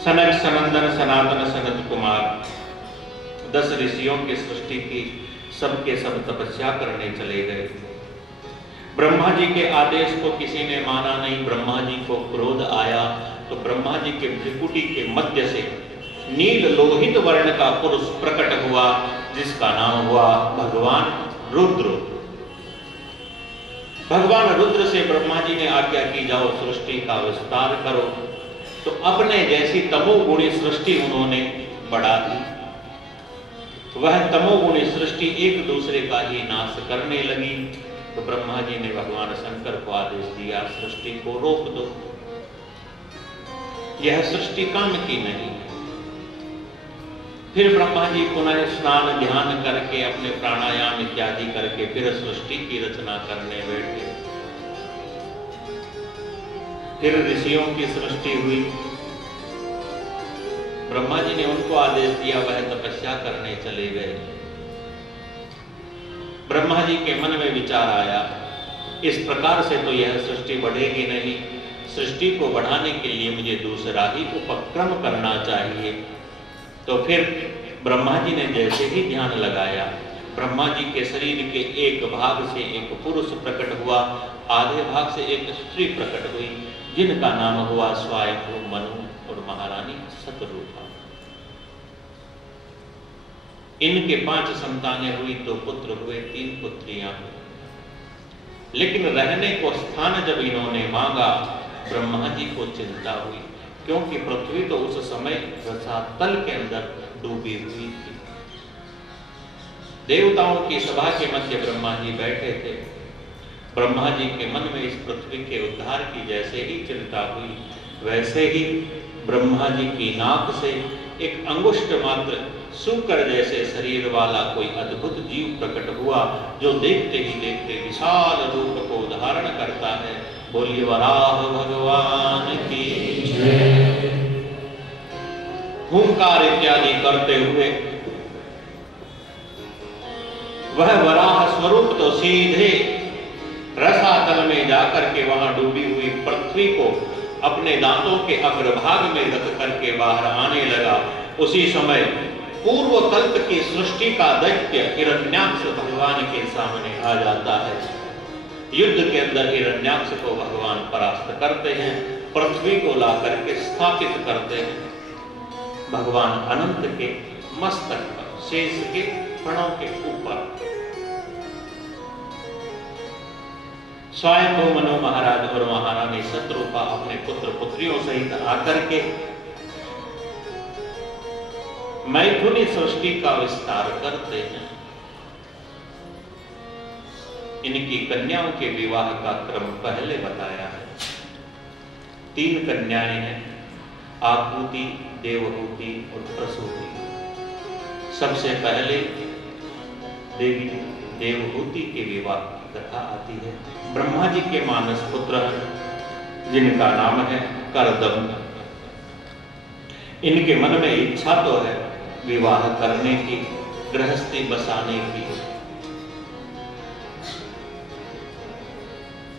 सनक सनंदन सनातन सनत कुमार 10 ऋषियों की सृष्टि की, सबके सब तपस्या करने चले गए। ब्रह्मा जी के आदेश को किसी ने माना नहीं। ब्रह्मा जी को क्रोध आया तो ब्रह्मा जी के भ्रिकुटी के मध्य से नील लोहित वर्ण का पुरुष प्रकट हुआ, जिसका नाम हुआ भगवान रुद्र। भगवान रुद्र से ब्रह्मा जी ने आज्ञा की, जाओ सृष्टि का विस्तार करो। तो अपने जैसी तमोगुणी सृष्टि उन्होंने बढ़ा दी। वह तमोगुणी सृष्टि एक दूसरे का ही नाश करने लगी। तो ब्रह्मा जी ने भगवान शंकर को आदेश दिया, सृष्टि को रोक दो, यह सृष्टि काम की नहीं। फिर ब्रह्मा जी पुनः स्नान ध्यान करके अपने प्राणायाम इत्यादि करके फिर सृष्टि की रचना करने बैठे। फिर ऋषियों की सृष्टि हुई। ब्रह्मा जी ने उनको आदेश दिया, वह तपस्या करने चले गए। ब्रह्मा जी के मन में विचार आया, इस प्रकार से तो यह सृष्टि बढ़ेगी नहीं, सृष्टि को बढ़ाने के लिए मुझे दूसरा ही उपक्रम करना चाहिए। तो फिर ब्रह्मा जी ने जैसे ही ध्यान लगाया, ब्रह्मा जी के शरीर के एक भाग से एक पुरुष प्रकट हुआ, आधे भाग से एक स्त्री प्रकट हुई, जिनका नाम हुआ स्वयंभू मनु और महारानी शतरूपा। इनके 5 संतानें हुई, 2 पुत्र हुए, 3 पुत्रियां हुई। लेकिन रहने को स्थान जब इन्होंने मांगा, ब्रह्मा जी को चिंता हुई, क्योंकि पृथ्वी तो उस समय रसातल के अंदर डूबी हुई थी। देवताओं की सभा के मध्य ब्रह्मा जी बैठे थे। ब्रह्मा जी के मन में इस पृथ्वी के उद्धार की जैसे ही चिंता हुई, वैसे ही ब्रह्मा जी की नाक से एक अंगुष्ठ मात्र सूकर जैसे शरीर वाला कोई अद्भुत जीव प्रकट हुआ, जो देखते ही देखते विशाल रूप को धारण करता है। बोलिए वराह भगवान की जय। हुंकार इत्यादि करते हुए वह वराह स्वरूप तो सीधे रसातल में जाकर के वहां डूबी हुई पृथ्वी को अपने दांतों के अग्रभाग में रख करके बाहर आने लगा। उसी समय पूर्व कल्प की सृष्टि का दैत्य हिरण्याक्ष भगवान के सामने आ जाता है। युद्ध के अंदर हिरण्याक्ष को भगवान परास्त करते हैं, पृथ्वी को ला करके स्थापित करते हैं भगवान अनंत के मस्तक पर, शेष के फणों के ऊपर। स्वयंभू मनु महाराज और महारानी शतरूपा अपने पुत्र पुत्रियों सहित आकर के मैथुनी सृष्टि का विस्तार करते हैं। इनकी कन्याओं के विवाह का क्रम पहले बताया है। 3 कन्याएं हैं, आकुति, देवहूति और प्रसूति। सबसे पहले देवी देवहूति के विवाह की कथा आती है। ब्रह्मा जी के मानस पुत्र हैं, जिनका नाम है करदम। इनके मन में इच्छा तो है विवाह करने की, गृहस्थी बसाने की,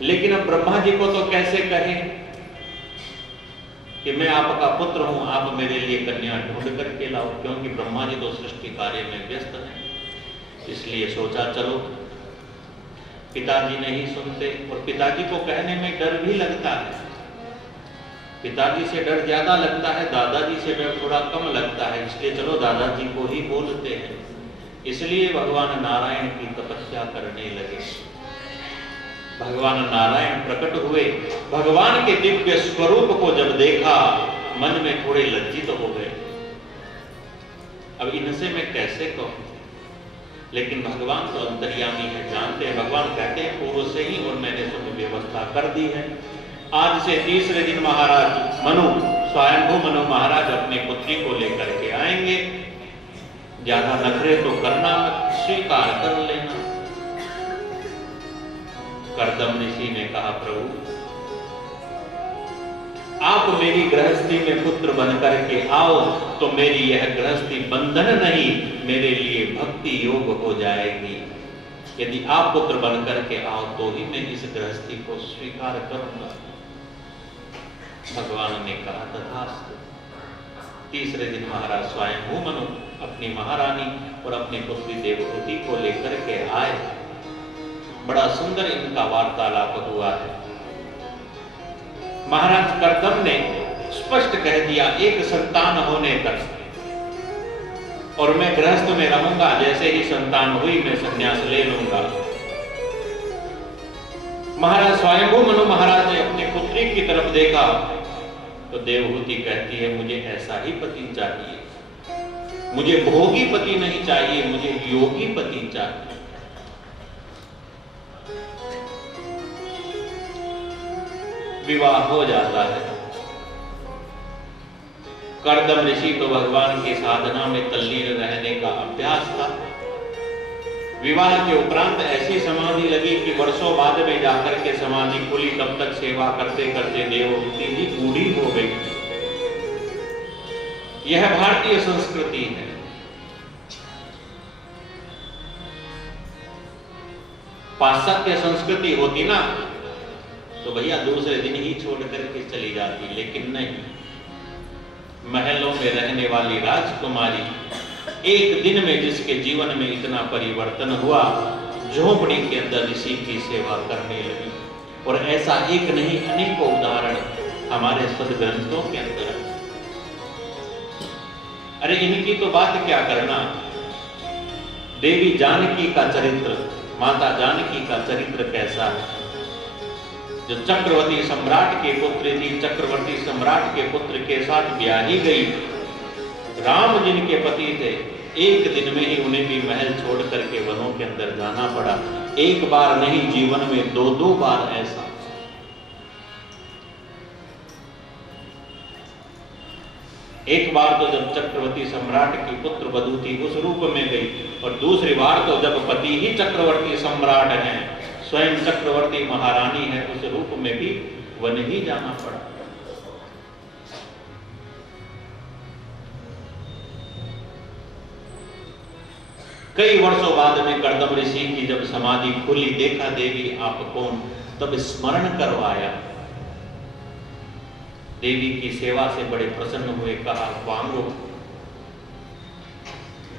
लेकिन अब ब्रह्मा जी को तो कैसे कहें कि मैं आपका पुत्र हूं, आप मेरे लिए कन्या ढूंढ करके लाओ, क्योंकि ब्रह्मा जी तो सृष्टि कार्य में व्यस्त हैं। इसलिए सोचा चलो, पिताजी नहीं सुनते और पिताजी को कहने में डर भी लगता है। पिताजी से डर ज्यादा लगता है, दादाजी से डर थोड़ा कम लगता है, इसलिए चलो दादाजी को ही बोलते हैं। इसलिए भगवान नारायण की तपस्या करने लगे। भगवान नारायण प्रकट हुए, भगवान के दिव्य स्वरूप को जब देखा, मन में थोड़े लज्जित हो गए। अब इनसे मैं कैसे कहूं, लेकिन भगवान तो अंतर्यामी है, जानते हैं। भगवान कहते हैं पूर्व से ही, और मैंने सब व्यवस्था कर दी है। आज से तीसरे दिन महाराज मनु, स्वयंभू मनु महाराज अपनी पुत्री को लेकर के आएंगे। ज्यादा नखरे तो करना मत, स्वीकार कर लेना। करदम ऋषि ने कहा, प्रभु आप मेरी गृहस्थी में पुत्र बनकर के आओ तो मेरी यह गृहस्थी बंधन नहीं, मेरे लिए भक्ति योग हो जाएगी। यदि आप पुत्र बनकर के आओ तो ही मैं इस गृहस्थी को स्वीकार करूंगा। भगवान ने कहा तथास्तु। तीसरे दिन महाराज स्वयंभू मनु अपनी महारानी और अपनी पुत्री देवहूति को लेकर के आए। बड़ा सुंदर इनका वार्तालाप हुआ है। महाराज कर्दम ने स्पष्ट कह दिया, एक संतान होने तक और मैं गृहस्थ में रहूंगा, जैसे ही संतान हुई मैं संन्यास ले लूंगा। महाराज स्वयंभू मनु महाराज ने अपनी पुत्री की तरफ देखा तो देवहूति कहती है, मुझे ऐसा ही पति चाहिए, मुझे भोगी पति नहीं चाहिए, मुझे योगी पति चाहिए। विवाह हो जाता है। कर्दम ऋषि तो भगवान की साधना में तल्लीन रहने का अभ्यास था। विवाह के उपरांत ऐसी समाधि लगी कि वर्षों बाद में जाकर के समाधि खुली, तब तक सेवा करते करते देवहूति जी बूढ़ी हो गई। यह भारतीय संस्कृति है। पाश्चात्य संस्कृति होती ना तो भैया दूसरे दिन ही छोड़ करके चली जाती, लेकिन नहीं, महलों में रहने वाली राजकुमारी एक दिन में जिसके जीवन में इतना परिवर्तन हुआ, झोपड़ी के अंदर ऋषि की सेवा करने लगी। और ऐसा एक नहीं अनेकों उदाहरण हमारे सदग्रंथों के अंदर। अरे इनकी तो बात क्या करना, देवी जानकी का चरित्र, माता जानकी का चरित्र कैसा है। जो चक्रवर्ती सम्राट के पुत्र थी, चक्रवर्ती सम्राट के पुत्र के साथ ब्याही गई। राम जिनके पति थे, एक दिन में ही उन्हें भी महल छोड़ करके वनों के अंदर जाना पड़ा। एक बार नहीं, जीवन में दो दो बार ऐसा। एक बार तो जब चक्रवर्ती सम्राट की पुत्र वधू थी उस रूप में गई, और दूसरी बार तो जब पति ही चक्रवर्ती सम्राट हैं, स्वयं चक्रवर्ती महारानी है, उस रूप में भी वन ही जाना पड़ा। कई वर्षों बाद में कर्दम ऋषि की जब समाधि खुली, देखा देवी आप कौन, तब स्मरण करवाया। देवी की सेवा से बड़े प्रसन्न हुए, कहा वांगो।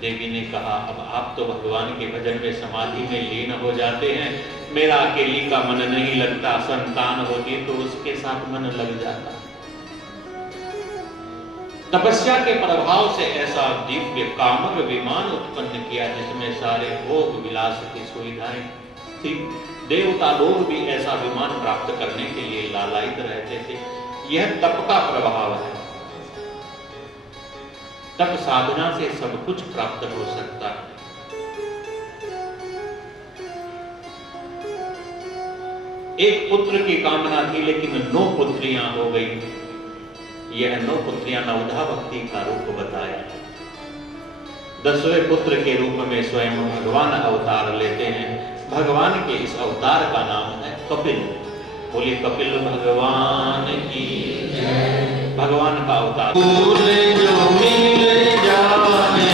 देवी ने कहा, अब आप तो भगवान के भजन में समाधि में लीन हो जाते हैं, मेरा अकेली का मन नहीं लगता, संतान होती तो उसके साथ मन लग जाता। तपस्या के प्रभाव से ऐसा दिव्य कामक विमान उत्पन्न किया जिसमें सारे भोग विलास की सुविधाएं थी। देवता लोग भी ऐसा विमान प्राप्त करने के लिए लालायित रहते थे। यह तप का प्रभाव है। तप साधना से सब कुछ प्राप्त हो सकता है। एक पुत्र की कामना थी, लेकिन 9 पुत्रियां हो गई। यह 9 पुत्रियां नवधा भक्ति का रूप बताया। 10वें पुत्र के रूप में स्वयं भगवान अवतार लेते हैं। भगवान के इस अवतार का नाम है कपिल। बोलिए कपिल भगवान की जय। भगवान का अवतार जो मिल जाने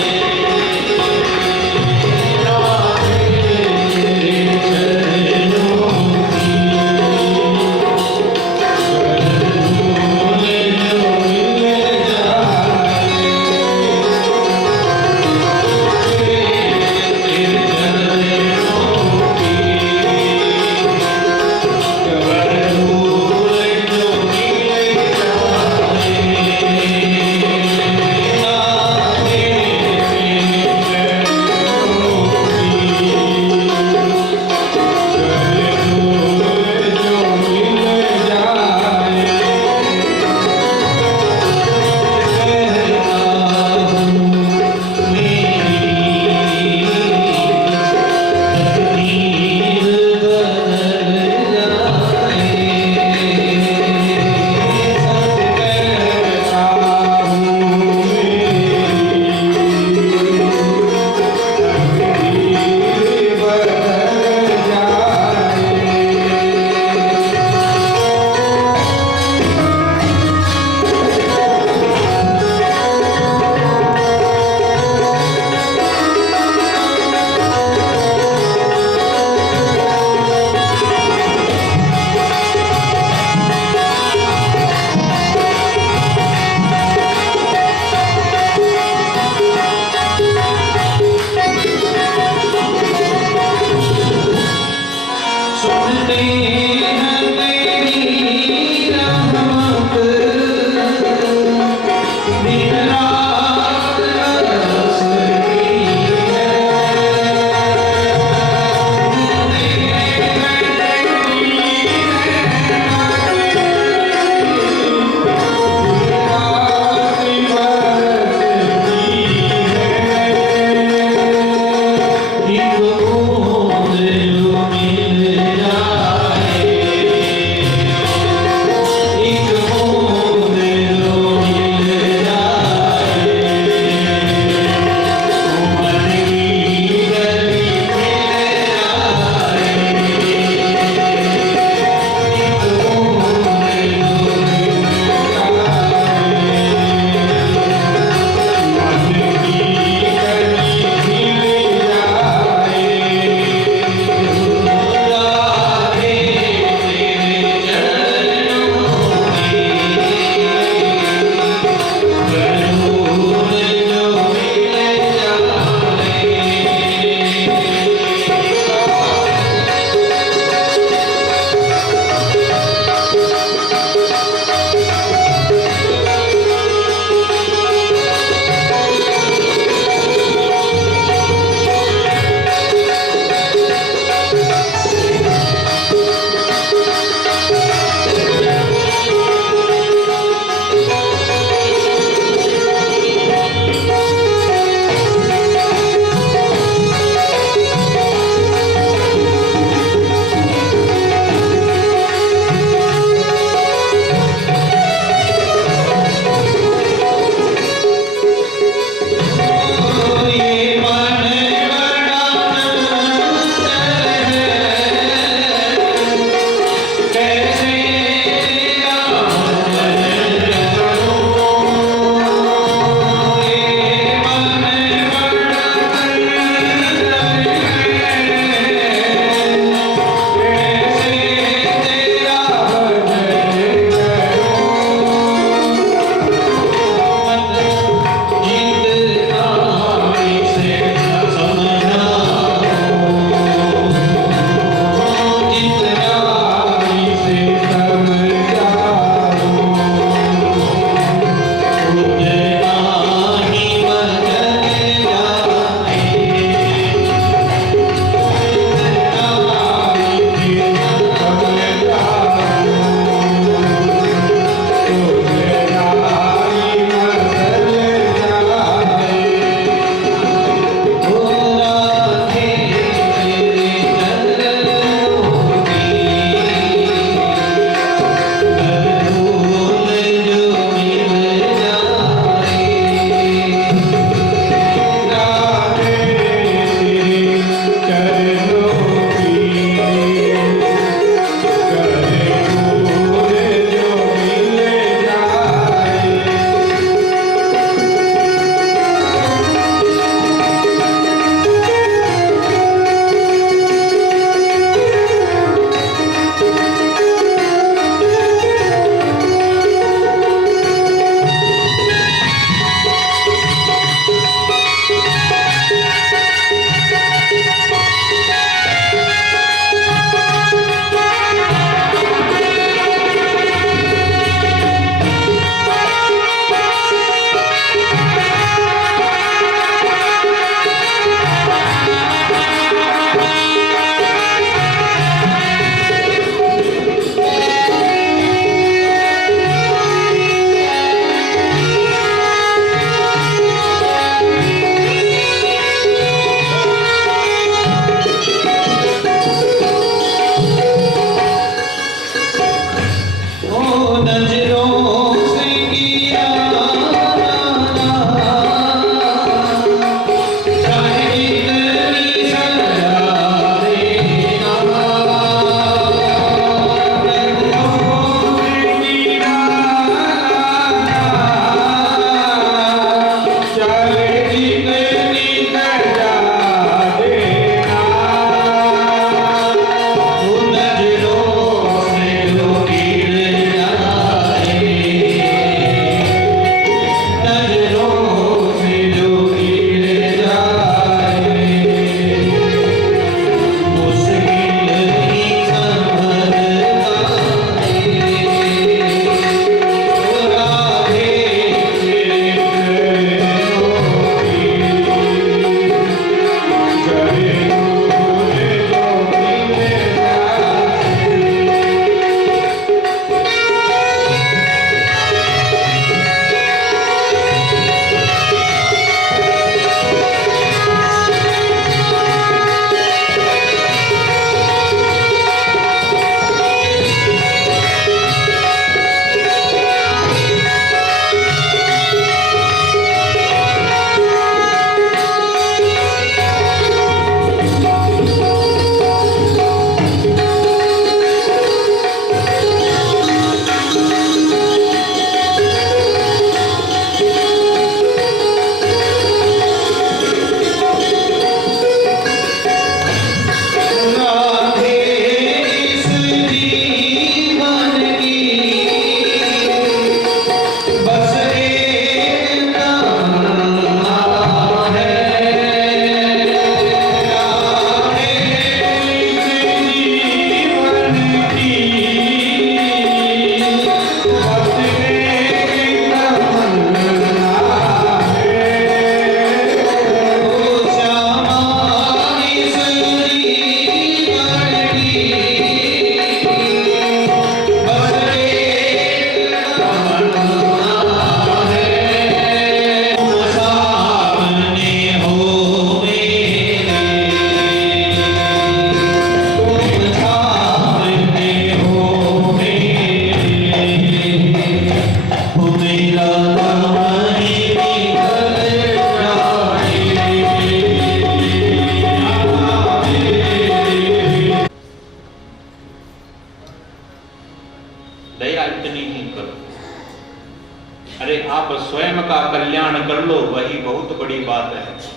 स्वयं का कल्याण कर लो, वही बहुत बड़ी बात है।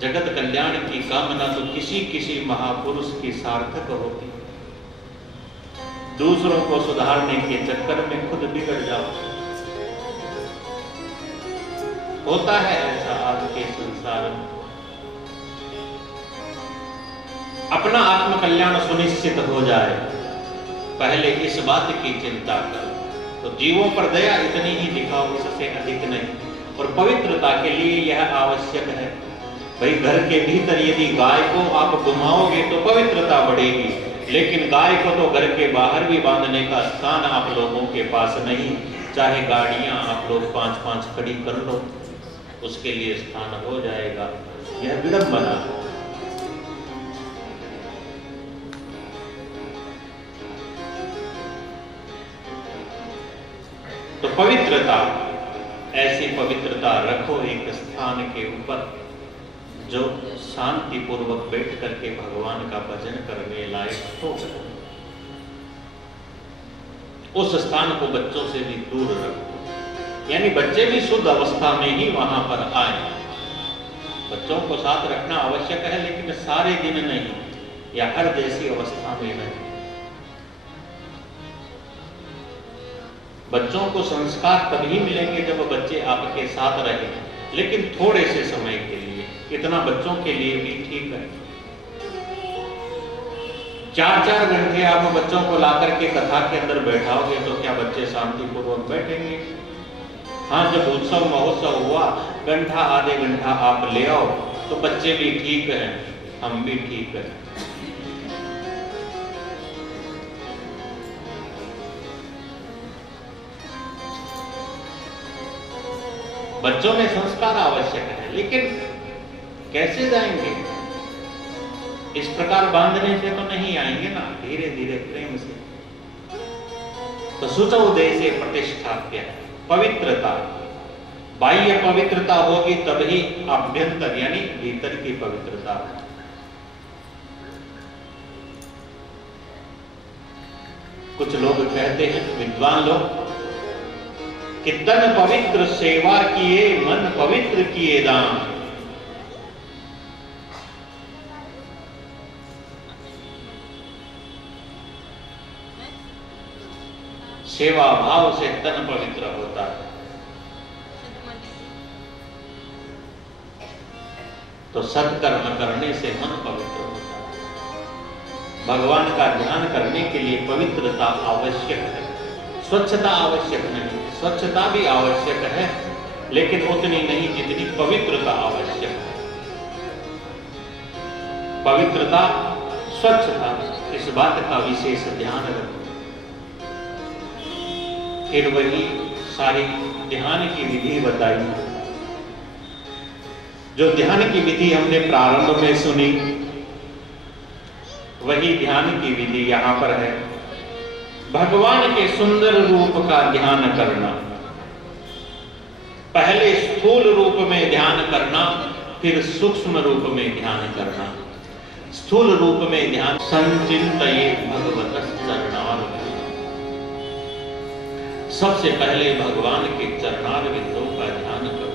जगत कल्याण की कामना तो किसी किसी महापुरुष की सार्थक होती, दूसरों को सुधारने के चक्कर में खुद बिगड़ जाओ। होता है ऐसा आज के संसार में। अपना आत्म कल्याण सुनिश्चित हो जाए, पहले इस बात की चिंता करो। तो जीवों पर दया इतनी ही दिखाओ, इससे अधिक नहीं। और पवित्रता के लिए यह आवश्यक है भाई, घर के भीतर यदि गाय को आप घुमाओगे तो पवित्रता बढ़ेगी, लेकिन गाय को तो घर के बाहर भी बांधने का स्थान आप लोगों के पास नहीं। चाहे गाड़ियां आप लोग 5-5 खड़ी कर लो, उसके लिए स्थान हो जाएगा। यह विडंबना है। तो पवित्रता, ऐसी पवित्रता रखो एक स्थान के ऊपर जो शांति पूर्वक बैठ करके भगवान का भजन करने लायक हो। उस स्थान को बच्चों से भी दूर रखो, यानी बच्चे भी शुद्ध अवस्था में ही वहां पर आए। बच्चों को साथ रखना आवश्यक है, लेकिन सारे दिन नहीं या हर जैसी अवस्था में नहीं। बच्चों को संस्कार तभी मिलेंगे जब बच्चे आपके साथ रहें, लेकिन थोड़े से समय के लिए। इतना बच्चों के लिए भी ठीक है। 4-4 घंटे आप बच्चों को लाकर के कथा के अंदर बैठाओगे तो क्या बच्चे शांतिपूर्वक बैठेंगे? हाँ, जब उत्सव महोत्सव हुआ, घंटा आधे घंटा आप ले आओ तो बच्चे भी ठीक हैं, हम भी ठीक हैं। बच्चों में संस्कार आवश्यक है, लेकिन कैसे जाएंगे? इस प्रकार बांधने से तो नहीं आएंगे ना, धीरे धीरे प्रेम से। तो शुचौ देशे प्रतिष्ठाप्य, पवित्रता, बाह्य पवित्रता होगी तभी आभ्यंतर यानी भीतर की पवित्रता। कुछ लोग कहते हैं, विद्वान लोग, कि तन पवित्र सेवा किए, मन पवित्र किए दान। सेवा भाव से तन पवित्र होता है। तो सत्कर्म करने से मन पवित्र होता है। भगवान का ध्यान करने के लिए पवित्रता आवश्यक है, स्वच्छता आवश्यक नहीं। स्वच्छता भी आवश्यक है, लेकिन उतनी नहीं जितनी पवित्रता आवश्यक है। पवित्रता, स्वच्छता, इस बात का विशेष ध्यान रखो। फिर वही सारी ध्यान की विधि बताई। जो ध्यान की विधि हमने प्रारंभ में सुनी, वही ध्यान की विधि यहां पर है। भगवान के सुंदर रूप का ध्यान करना। पहले स्थूल रूप में ध्यान करना, फिर सूक्ष्म रूप में ध्यान करना। स्थूल रूप में ध्यान, संचिंतये भगवतः चरणारविंदौ। सबसे पहले भगवान के चरणारविंदों का ध्यान करो।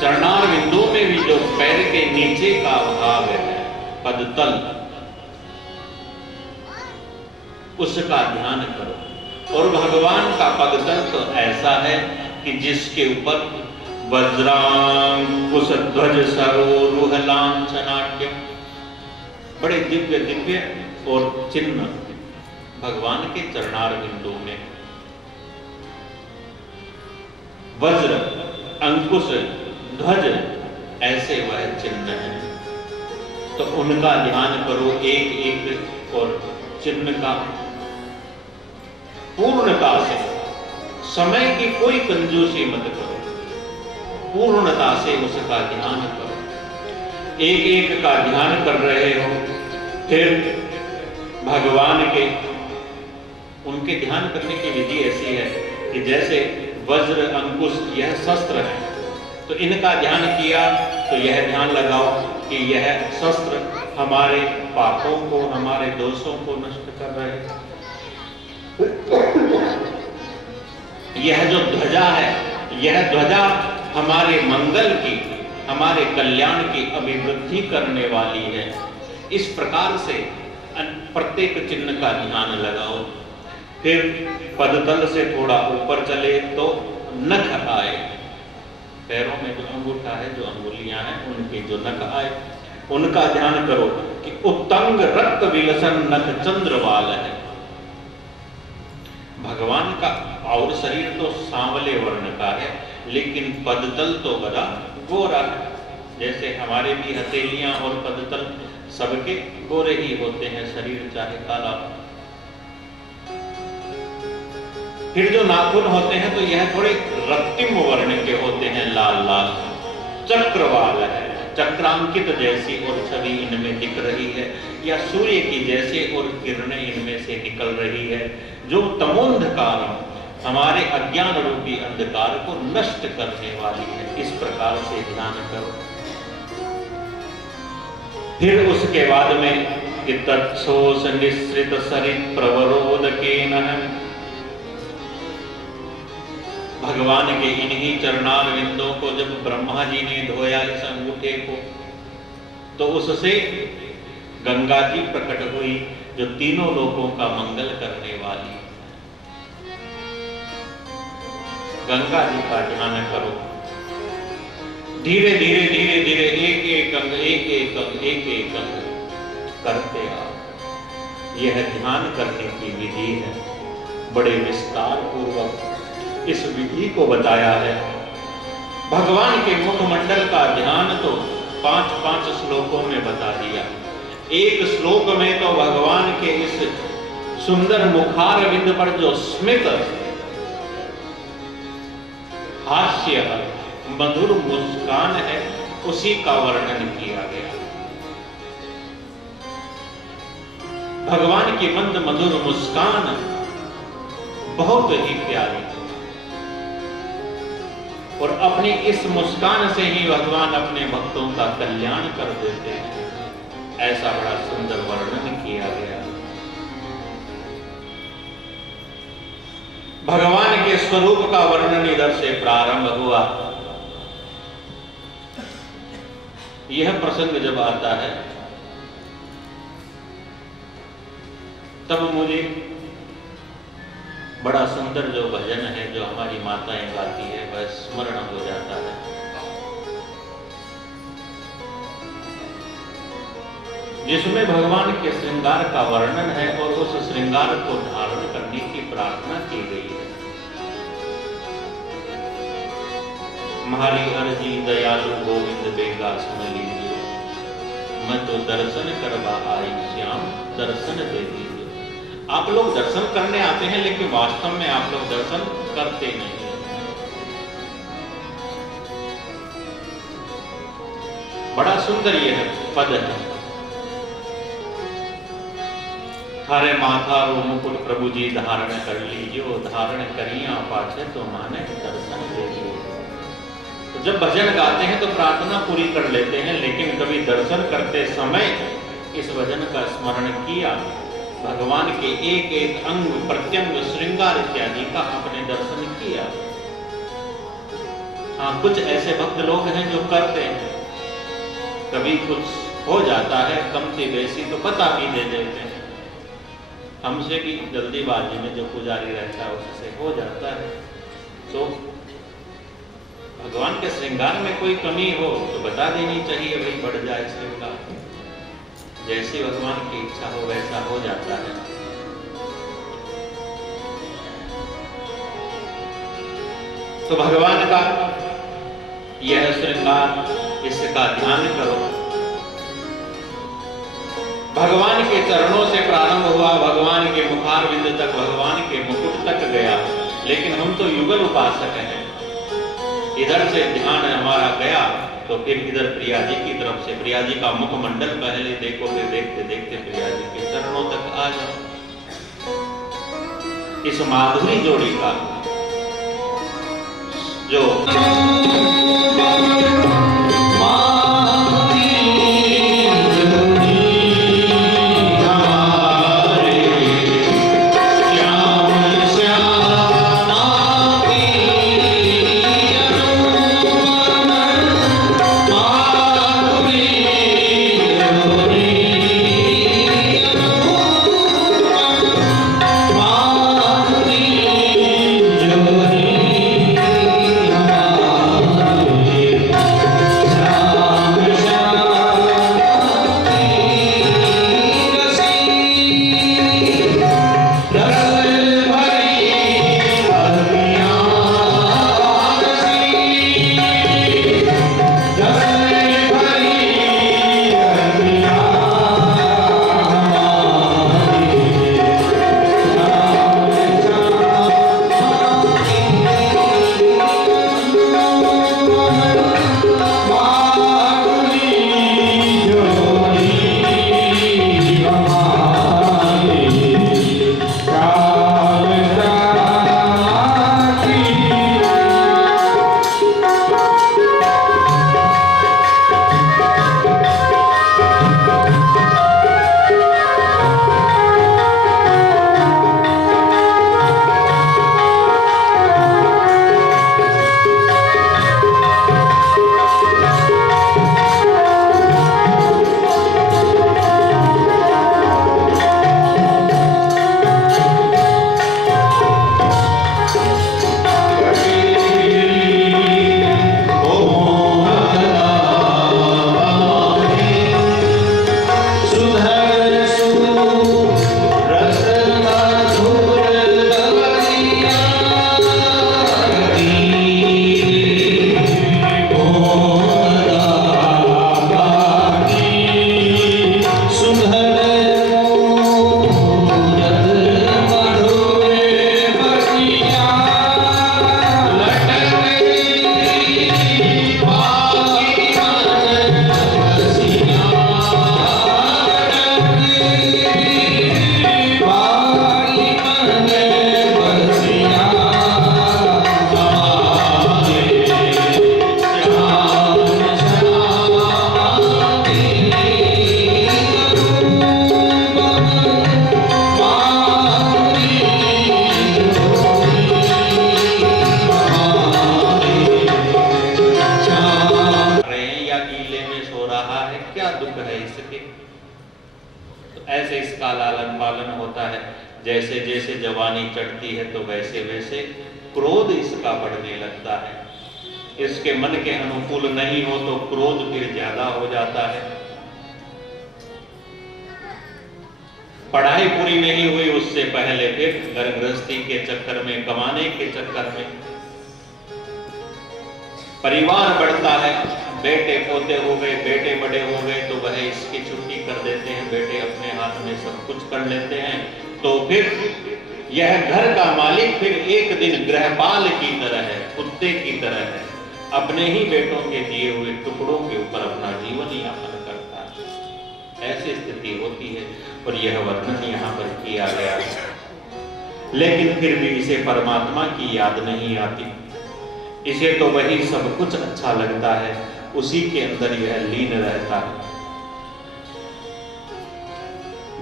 चरणारविंदों में भी जो पैर के नीचे का भाग है, पदतल, उसका ध्यान करो। और भगवान का पदतल तो ऐसा है कि जिसके ऊपर वज्रांकुश ध्वज सरोरुह लांछनाट्यम, बड़े दिव्य दिव्य और चिन्ह भगवान के चरणारविंदों में। वज्र, अंकुश, ध्वज, ऐसे वह चिन्ह हैं। तो उनका ध्यान करो एक एक, और चिन्ह का पूर्णता से, समय की कोई कंजूसी मत करो, पूर्णता से उसका ध्यान करो। एक एक का ध्यान कर रहे हो, फिर भगवान के, उनके ध्यान करने की विधि ऐसी है कि जैसे वज्र, अंकुश, यह शस्त्र है, तो इनका ध्यान किया तो यह ध्यान लगाओ कि यह शस्त्र हमारे पापों को, हमारे दोषों को नष्ट कर रहे हैं। यह जो ध्वजा है, यह ध्वजा हमारे मंगल की, हमारे कल्याण की अभिवृद्धि करने वाली है। इस प्रकार से प्रत्येक चिन्ह का ध्यान लगाओ। फिर पदतल से थोड़ा ऊपर चले तो नख आए, पैरों में जो अंगूठा है, जो अंगुलियां हैं, उनके जो नख आए उनका ध्यान करो कि उत्तंग रक्त विलसन नख चंद्रवाल है। भगवान का और शरीर तो सांवले वर्ण का है, लेकिन पदतल तो बड़ा गोरा है। जैसे हमारे भी हथेलियां और पदतल सबके गोरे ही होते हैं, शरीर चाहे काला। फिर जो नाखून होते हैं तो यह थोड़े रक्तिम वर्ण के होते हैं, लाल लाल। चक्रवाल है, चक्रांकित जैसी और छवि इनमें दिख रही है, या सूर्य की जैसे और किरणें इनमें से निकल रही है, जो तमोंधकार हमारे अज्ञान रूपी अंधकार को नष्ट करने वाली है। इस प्रकार से ध्यान करो। फिर उसके बाद में कि तत्सोस निश्रित सरित प्रवरोदकेन, भगवान के इन्हीं चरणारविंदों को जब ब्रह्मा जी ने धोया इस अंगूठे को, तो उससे गंगा जी प्रकट हुई, जो तीनों लोकों का मंगल करने वाली। गंगा जी का ध्यान करो। धीरे धीरे धीरे धीरे एक एक अंग एक एक अंग एक एक अंग करते आओ। यह ध्यान करने की विधि है। बड़े विस्तार पूर्वक इस विधि को बताया है। भगवान के मुखमंडल का ध्यान तो 5-5 श्लोकों में बता दिया। एक श्लोक में तो भगवान के इस सुंदर मुखारविंद पर जो स्मित हास्य मधुर मुस्कान है, उसी का वर्णन किया गया। भगवान की मंद मधुर मुस्कान बहुत ही प्यारी, और अपनी इस मुस्कान से ही भगवान अपने भक्तों का कल्याण कर देते हैं। ऐसा बड़ा सुंदर वर्णन किया गया। भगवान के स्वरूप का वर्णन इधर से प्रारंभ हुआ। यह प्रसंग जब आता है तब मुझे बड़ा सुंदर जो भजन है, जो हमारी माताएं गाती है, वह स्मरण हो जाता है। जिसमें भगवान के श्रृंगार का वर्णन है और उस श्रृंगार को धारण करने की प्रार्थना की गई है। हमारी अर्जी दयालु गोविंद बेगा सुन लीजिए, मैं तो दर्शन करवा आई श्याम, दर्शन दे दीजिए। आप लोग दर्शन करने आते हैं, लेकिन वास्तव में आप लोग दर्शन करते नहीं। बड़ा सुंदर यह पद है। थारे माथा रो मुकुट प्रभु जी धारण कर लीजिए, धारण करिया पाछे तो माने दर्शन दीजिए। तो जब भजन गाते हैं तो प्रार्थना पूरी कर लेते हैं, लेकिन कभी दर्शन करते समय इस भजन का स्मरण किया, भगवान के एक एक अंग प्रत्यंग श्रृंगार इत्यादि का अपने दर्शन किया। हाँ, कुछ ऐसे भक्त लोग हैं जो करते हैं, कभी कुछ हो जाता है कमती बेसी तो बता भी दे देते हैं। हमसे भी जल्दीबाजी में जो पुजारी रहता है उससे हो जाता है। तो भगवान के श्रृंगार में कोई कमी हो तो बता देनी चाहिए, भाई बढ़ जाए श्रृंगार। जैसी भगवान की इच्छा हो वैसा हो जाता है। तो भगवान का यह श्रृंगार, इसका ध्यान करो। भगवान के चरणों से प्रारंभ हुआ, भगवान के मुखारविंद तक, भगवान के मुकुट तक गया। लेकिन हम तो युगल उपासक हैं, इधर से ध्यान हमारा गया तो फिर इधर प्रिया जी की तरफ से, प्रिया जी का मुखमंडल पहले देखो, फिर देखते देखते प्रिया जी के चरणों तक आ जाओ। इस माधुरी जोड़ी का जो ऐसे इसका लालन पालन होता है। जैसे जैसे जवानी चढ़ती है तो वैसे वैसे क्रोध इसका बढ़ने लगता है। इसके मन के अनुकूल नहीं हो तो क्रोध फिर ज्यादा हो जाता है। पढ़ाई पूरी नहीं हुई उससे पहले फिर घर गृहस्थी के चक्कर में, कमाने के चक्कर में परिवार बढ़ता है, बेटे पोते हो गए, बेटे बड़े हो गए तो वह इसकी छुट्टी कर देते हैं, बेटे अपने हाथ में सब कुछ कर लेते हैं। तो फिर यह घर का मालिक फिर एक दिन गृहपाल की तरह है, कुत्ते की तरह है, अपने ही बेटों के दिए हुए टुकड़ों के ऊपर अपना जीवन यापन करता है। ऐसी स्थिति होती है और यह वर्णन यहाँ पर किया गया है। लेकिन फिर भी इसे परमात्मा की याद नहीं आती, इसे तो वही सब कुछ अच्छा लगता है, उसी के अंदर यह लीन रहता है।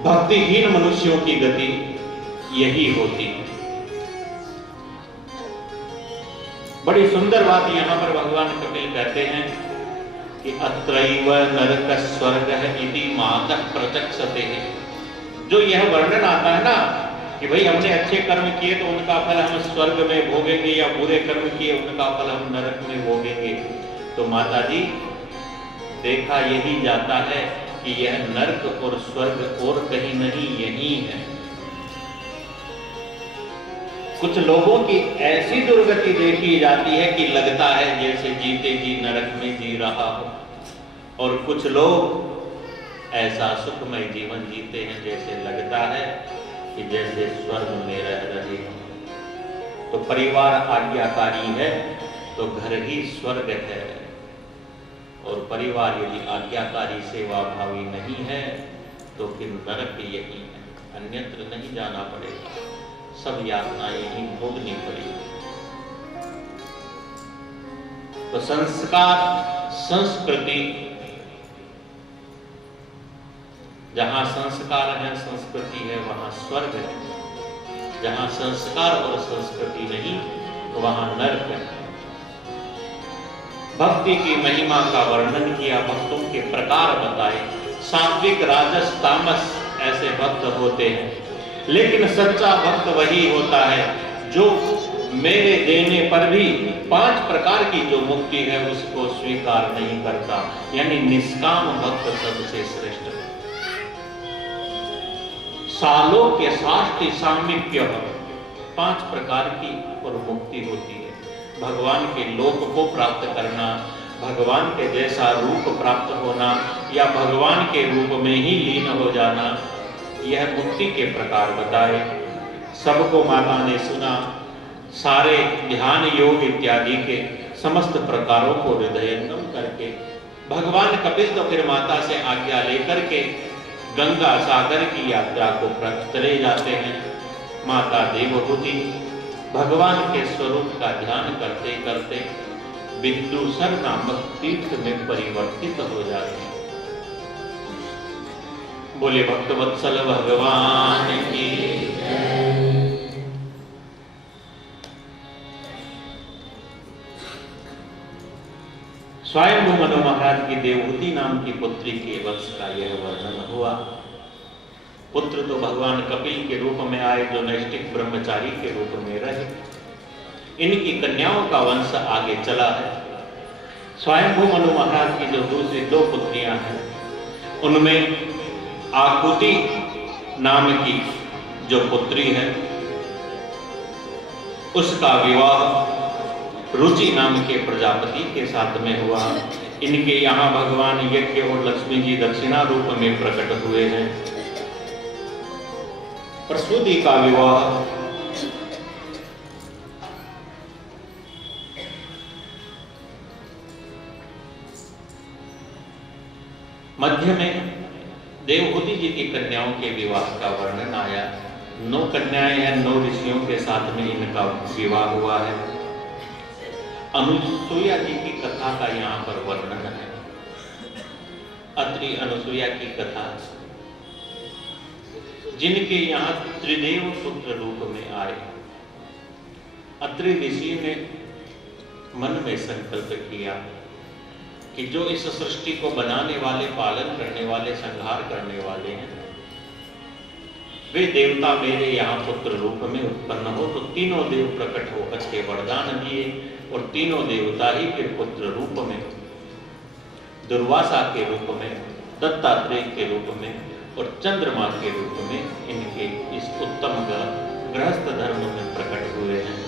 भक्तिहीन मनुष्यों की गति यही होती है। बड़ी सुंदर बात यहां पर भगवान कपिल कहते हैं कि अत्रैव नरक स्वर्ग है इति मातः प्रचक्षते है। जो यह वर्णन आता है ना कि भाई हमने अच्छे कर्म किए तो उनका फल हम स्वर्ग में भोगेंगे, या बुरे कर्म किए उनका फल हम नरक में भोगेंगे, तो माता जी देखा यही जाता है कि यह नरक और स्वर्ग और कहीं नहीं यही है। कुछ लोगों की ऐसी दुर्गति देखी जाती है कि लगता है जैसे जीते जी नरक में जी रहा हो, और कुछ लोग ऐसा सुखमय जीवन जीते हैं जैसे लगता है कि जैसे स्वर्ग में रह रहे हो। तो परिवार आज्ञाकारी है तो घर ही स्वर्ग है, और परिवार यदि आज्ञाकारी सेवा भावी नहीं है तो फिर नरक यही है, अन्यत्र नहीं जाना पड़ेगा, सब यातनाएं यही भोगनी पड़ेगी। तो संस्कार संस्कृति, जहां संस्कार है संस्कृति है वहां स्वर्ग है, जहां संस्कार और संस्कृति नहीं तो वहां नरक है। भक्ति की महिमा का वर्णन किया, भक्तों के प्रकार बताए, सात्विक राजस तामस ऐसे भक्त होते हैं, लेकिन सच्चा भक्त वही होता है जो मेरे देने पर भी 5 प्रकार की जो मुक्ति है उसको स्वीकार नहीं करता, यानी निष्काम भक्त सबसे श्रेष्ठ है। सालोक्य साष्टि सामीप्य 5 प्रकार की और मुक्ति होती है। भगवान के लोक को प्राप्त करना, भगवान के जैसा रूप प्राप्त होना, या भगवान के रूप में ही लीन हो जाना, यह मुक्ति के प्रकार बताए। सबको माता ने सुना, सारे ध्यान योग इत्यादि के समस्त प्रकारों को हृदयंगम करके भगवान कपिल तो फिर माता से आज्ञा लेकर के गंगा सागर की यात्रा को चले जाते हैं। माता देवहूति भगवान के स्वरूप का ध्यान करते करते बिंदुसर नामक तीर्थ में परिवर्तित हो जाते हैं। बोले भक्तवत्सल भगवान की। स्वयंभू मनु महाराज की देवहूति नाम की पुत्री के वंश का यह वर्णन हुआ। पुत्र तो भगवान कपिल के रूप में आए जो नैष्ठिक ब्रह्मचारी के रूप में रहे। इनकी कन्याओं का वंश आगे चला है। स्वयंभू मनु महाराज की जो दूसरी 2 पुत्रियां हैं उनमें आकुति नाम की जो पुत्री है उसका विवाह रुचि नाम के प्रजापति के साथ में हुआ। इनके यहाँ भगवान यज्ञ और लक्ष्मी जी दक्षिणा रूप में प्रकट हुए हैं। प्रसूति का विवाह मध्य में देवहूति जी की कन्याओं के विवाह का वर्णन आया। 9 कन्याएं हैं, 9 ऋषियों के साथ में इनका विवाह हुआ है। अनुसुईया जी की कथा का यहाँ पर वर्णन है। अत्रि अनुसुईया की कथा, जिनके यहाँ त्रिदेव पुत्र रूप में आए। अत्रि ऋषि ने मन में संकल्प किया कि जो इस सृष्टि को बनाने वाले, पालन करने वाले, संहार करने वाले हैं, वे देवता मेरे यहाँ पुत्र रूप में उत्पन्न हो, तो तीनों देव प्रकट होकर के वरदान दिए और तीनों देवता ही फिर पुत्र रूप में, दुर्वासा के रूप में, दत्तात्रेय के रूप में और चंद्रमा के रूप में इनके इस उत्तम गृहस्थ धर्म में प्रकट हुए हैं।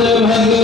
भगवान